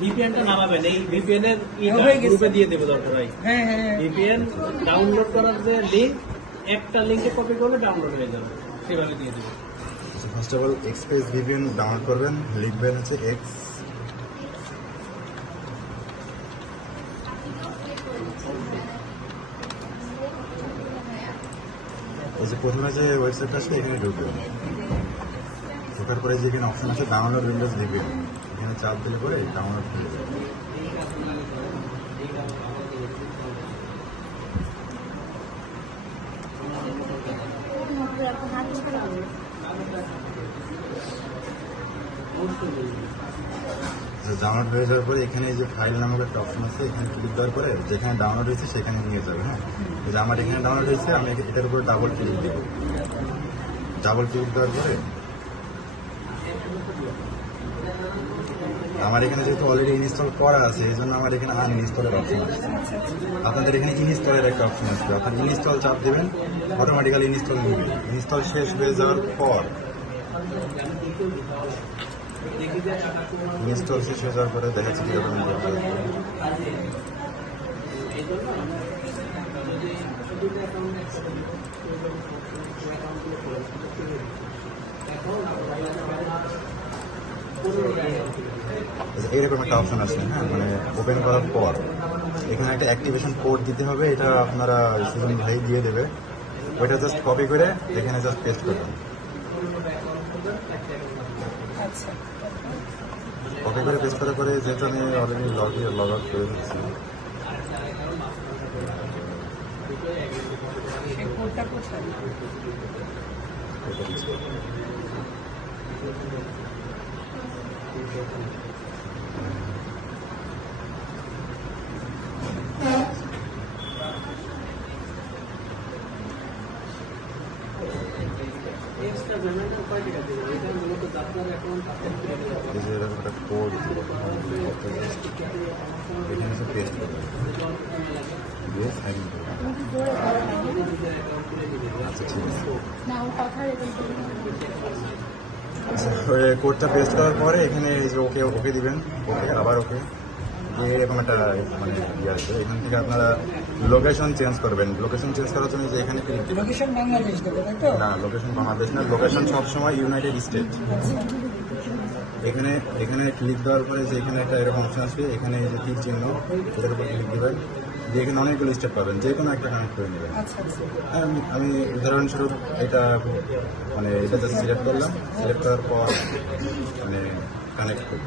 ভিপিএনটা নামাবেন, এই ভিপিএন এর গ্রুপে দিয়ে দেবো দরকার হয়। ভিপিএন ডাউনলোড করার যে লিঙ্ক, একটা লিঙ্কে কপি করলে ডাউনলোড হয়ে যাবে, সেভাবে দিয়ে দেবো। First of all express VPN download করবেন, লিখবেন হচ্ছে এক্স, এই যে প্রথমে যে ওয়েবসাইটটা আছে এখানে ঢুকবেন। ঢোকার পরে যে এখানে অপশন আছে ডাউনলোড উইন্ডোজ ভিপিএন, এখানে চাপ দিলে পরে ডাউনলোড হয়ে যাবে। ডাউনলোড হয়ে যাওয়ার পরে এখানে যে ফাইল নামক একটা অপশন আছে, এখানে ক্লিক দেওয়ার পরে যেখানে ডাউনলোড হয়েছে সেখানে নিয়ে যাবে। হ্যাঁ, এই যে আমার এখানে ডাউনলোড হয়েছে, আমি এটার উপরে ডাবল ক্লিক দেবো। ডাবল ক্লিক দেওয়ার পরে আমার এখানে যেহেতু অলরেডি ইনস্টল করা আছে, এই জন্য আমার এখানে আনইনস্টলের অপশন আছে। আপনাদের এখানে ইনস্টলের একটা অপশন আসবে, আপনার ইনস্টল চাপ দেবেন, অটোমেটিক্যালি ইনস্টল নেবে। ইনস্টল শেষ হয়ে যাওয়ার পর ইনস্টল শেষ হয়ে যাওয়ার পরে দেখাচ্ছি কীরকম এইরকম একটা অপশন আছে। হ্যাঁ, মানে ওপেন করার পর এখানে একটা অ্যাক্টিভেশন কোড দিতে হবে, এটা আপনারা সুজন ভাই দিয়ে দেবে। ওইটা জাস্ট কপি করে এখানে জাস্ট পেস্ট করবেন। কপি করে পেস্ট করার পরে যেহেতু আমি অলরেডি লগ আউট করে দিচ্ছি, এরকম একটা কোড এখানে এসে পেস্ট করবেন, দিয়ে সাইন করবেন। আচ্ছা, ঠিক আছে। কোডটা পেস্ট করার পরে এখানে এই যে ওকে ওকে দিবেন, ওকে আবার ওকে দিয়ে এরকম একটা মানে ইয়ে আছে। এখান থেকে আপনারা লোকেশন চেঞ্জ করবেন। লোকেশন চেঞ্জ করার জন্য যে এখানে না, লোকেশন বাংলাদেশ না, লোকেশন সবসময় ইউনাইটেড স্টেট। এখানে এখানে ক্লিক দেওয়ার পরে যে এখানে একটা এরকম অপশন আসবে, এখানে এই যে তীর চিহ্ন, এটার উপর ক্লিক দেবেন, দিয়ে এখানে অনেকগুলো স্টেপ পাবেন, যে কোনো একটা কানেক্ট করে নেবেন। আমি উদাহরণস্বরূপ এটা মানে এটা জাস্ট সিলেক্ট করলাম, সিলেক্ট করার পর মানে কানেক্ট করব।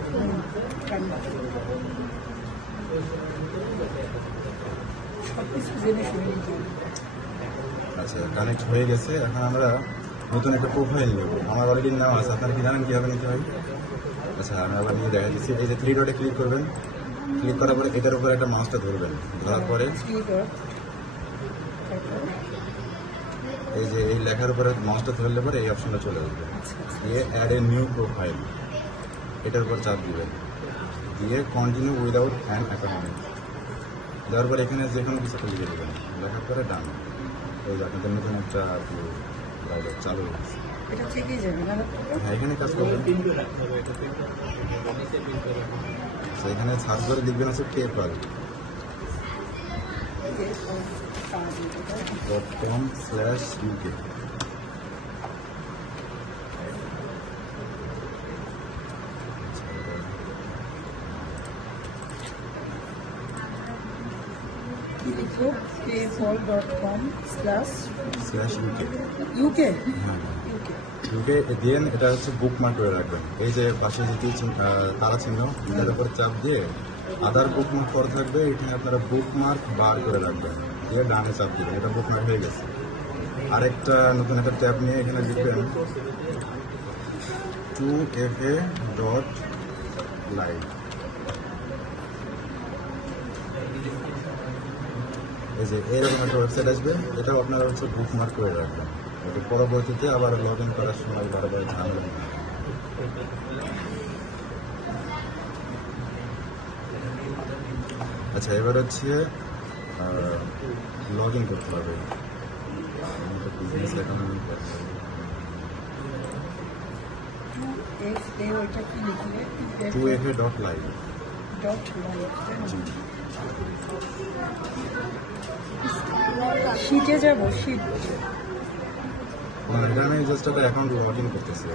আচ্ছা, কানেক্ট হয়ে গেছে। এখন আমরা নতুন একটা প্রোফাইল নেব। আমার অলরেডি নেওয়া আছে, আপনারা কি জানেন কীভাবে নিতে হয়? আচ্ছা, আমি আবার নিয়ে দেখা দিচ্ছি। এই যে থ্রি ডটে ক্লিক করবেন, ক্লিক করার পরে এটার উপরে একটা মাউসটা ধরবেন, ধরার পরে এই যে এই লেখার উপরে মাউসটা ধরলে পরে এই অপশনটা চলে আসবে, দিয়ে অ্যাড এ নিউ প্রোফাইল, এটার উপর চাপ দিবেন, দিয়ে কন্টিনিউ উইদাউট অ্যান অ্যাকাউন্ট দেওয়ার পরে এখানে যে কোনো কিছু লিখে দেবেন, লেখার পরে ডান। এই যে আপনাদের নতুন একটা ব্রাউজার চালু হয়েছে। হ্যাঁ, এখানে কাজ করবেন। এখানে সার্চ করে লিখবেন হচ্ছে paypal.com/UK। paypal.com/UK দিয়ে এটা হচ্ছে বুকমার্ক করে রাখবেন। এই যে পাশে যে তারা চিহ্ন, এটার উপর চাপ দিয়ে আদার বুকমার্ক করা থাকবে, এখানে আপনারা বুকমার্ক বার করে রাখবেন, দিয়ে ডানে চাপ দিবেন, এটা বুকমার্ক হয়ে গেছে। আরেকটা নতুন একটা ট্যাব নিয়ে এখানে লিখবেন 2fa.live। এই যে এরকম একটা ওয়েবসাইট আসবে, এটাও আপনারা হচ্ছে বুকমার্ক করে রাখবেন, এটা পরবর্তীতে আবার লগ ইন করার সময় বারবার ঝামেলা। আচ্ছা, এবার হচ্ছে লগ ইন করতে হবে। বিজনেস অ্যাকাউন্ট 2fa.live ডট শিটে যাব শিট এটা আমি জাস্ট একটা অ্যাকাউন্ট লগ ইন করতেছি।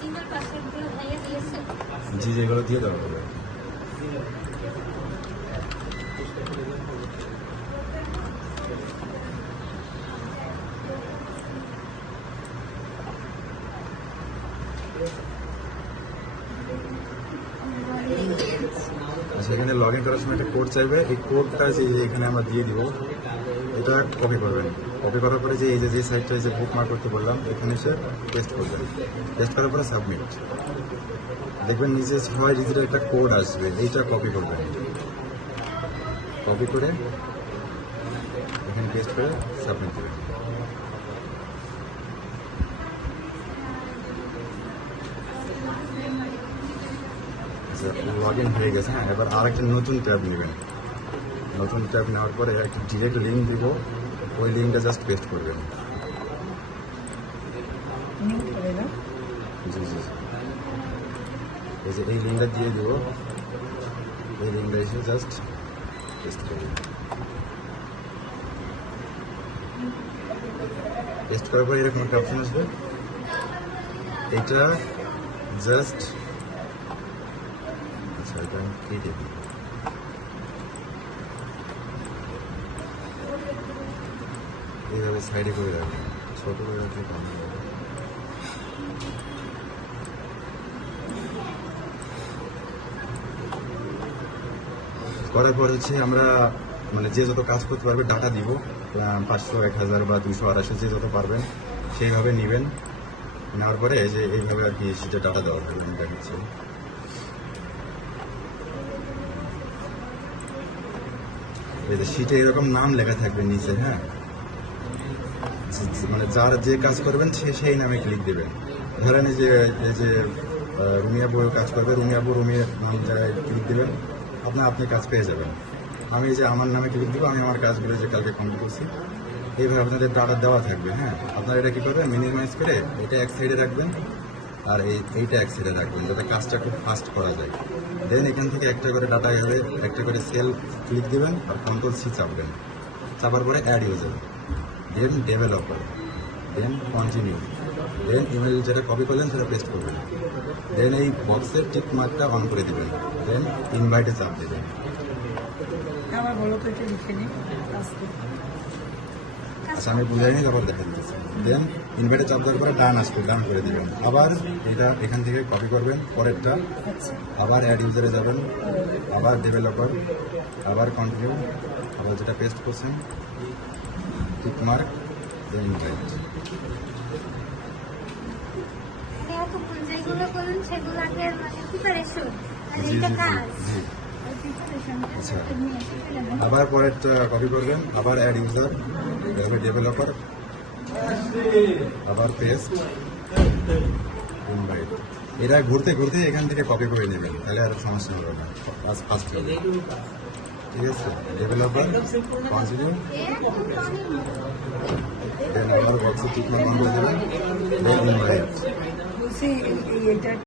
সিঙ্গেল পাসওয়ার্ডগুলো ভাইয়া দিয়েছে। জি যেগুলো দিয়ে দেওয়া হবে। সেখানে লগ ইন করার সময় একটা কোড চাইবে, এই কোডটা যে এখানে আমরা দিয়ে দিব, এটা কপি করবেন। কপি করার পরে যে এই যে সাইটটা যে বুক মার্ক করতে বললাম এখানে এসে পেস্ট করবেন। পেস্ট করার পরে সাবমিট, দেখবেন নিচে 6 ডিজিটের একটা কোড আসবে, এইটা কপি করবেন। কপি করে এখানে পেস্ট করে সাবমিট দেবেন। লগ ইন হয়ে গেছে। হ্যাঁ, এবার আরেকটা নতুন ট্যাব নেবেন। নতুন ট্যাব নেওয়ার পরে একটা ডিরেক্ট লিঙ্ক দিব, ওই লিঙ্কটা জাস্ট পেস্ট করবেন। জি জি, এই যে এই লিঙ্কটা দিয়ে দিব, এই লিঙ্কটা এসে জাস্ট পেস্ট করবেন। পেস্ট করার পরে এরকম একটা অপশন আসবে, এটা জাস্ট এটা আমি কেটে দিই। এইভাবে সাইডে করে রাখবেন, ছোট করে রাখলে কম হবে। করার পর হচ্ছে আমরা মানে যে যত কাজ করতে পারবে ডাটা দিব, 500, 1000 বা 200, 250 যে যত পারবেন সেইভাবে নেবেন। নেওয়ার পরে যে এইভাবে আর কি সেটা ডাটা দেওয়া হবে। আমি দেখাচ্ছি, শিটে এরকম নাম লেখা থাকবে নিচে। হ্যাঁ, মানে যার যে কাজ করবেন সে সেই নামে ক্লিক দেবেন। ধরেন এই যে রুমিয়া বউ কাজ করবে, রুমিয়া বউ রুমিয়ার নাম জায়গায় ক্লিক দেবেন, আপনি কাজ পেয়ে যাবেন। আমি এই যে আমার নামে ক্লিক দেবো, আমি আমার কাজগুলো যে কালকে কমপ্লিট করছি, এইভাবে আপনাদের ডাটা দেওয়া থাকবে। হ্যাঁ, আপনারা এটা কী করবেন, মিনিমাইজ করে এটা এক সাইডে রাখবেন আর এইটা এক সাইডে রাখবেন, যাতে কাজটা খুব ফাস্ট করা যায়। দেন এখান থেকে একটা করে ডাটা গেলে একটা করে সেল ক্লিক দেবেন আর Ctrl+C চাপবেন। চাপার পরে অ্যাড ইউজার, দেন ডেভেলপার, দেন কন্টিনিউ, দেন ইমেল যেটা কপি করলেন সেটা পেস্ট করবেন। দেন এই বক্সের টিক মার্কটা অন করে দেবেন, দেন ইনভাইটে চাপ দেবেন। আমার বলো তো এটা লিখে নিই আজকে। আচ্ছা, আমি বুঝাই নি, তারপর দেখা দিচ্ছি। দেন ইনভাইটে চাপ দেওয়ার পরে ডান আসবে, ডান করে দেবেন। আবার এটা এখান থেকে কপি করবেন, পরেরটা আবার অ্যাড ইউজারে যাবেন, আবার ডেভেলপার, আবার কন্টিনিউ, আবার যেটা পেস্ট করছেন টিক মার্ক, দেন ইনভাইট। এতক্ষণ যেগুলো করুন সেগুলো আগে মানে প্রিপারেশন আর জি এটা জি কাজ জি। প্রিপারেশনটা আচ্ছা। নিয়ে আসতে আবার পরেরটা কপি করবেন, আবার অ্যাড ইউজার, এভাবে ডেভেলপার, আবার পেস্ট, ইনভাইট। এরা ঘুরতে ঘুরতে এখান থেকে কপি করে নেবেন, তাহলে আর সমস্যা হবে না, ফাস্ট হবে। ঠিক আছে, ডেভেলপার, কন্টিনিউ, দেন আমার বক্সে ঠিক মতো দেবেন, দেন ইনভাইট। বলছি এইটা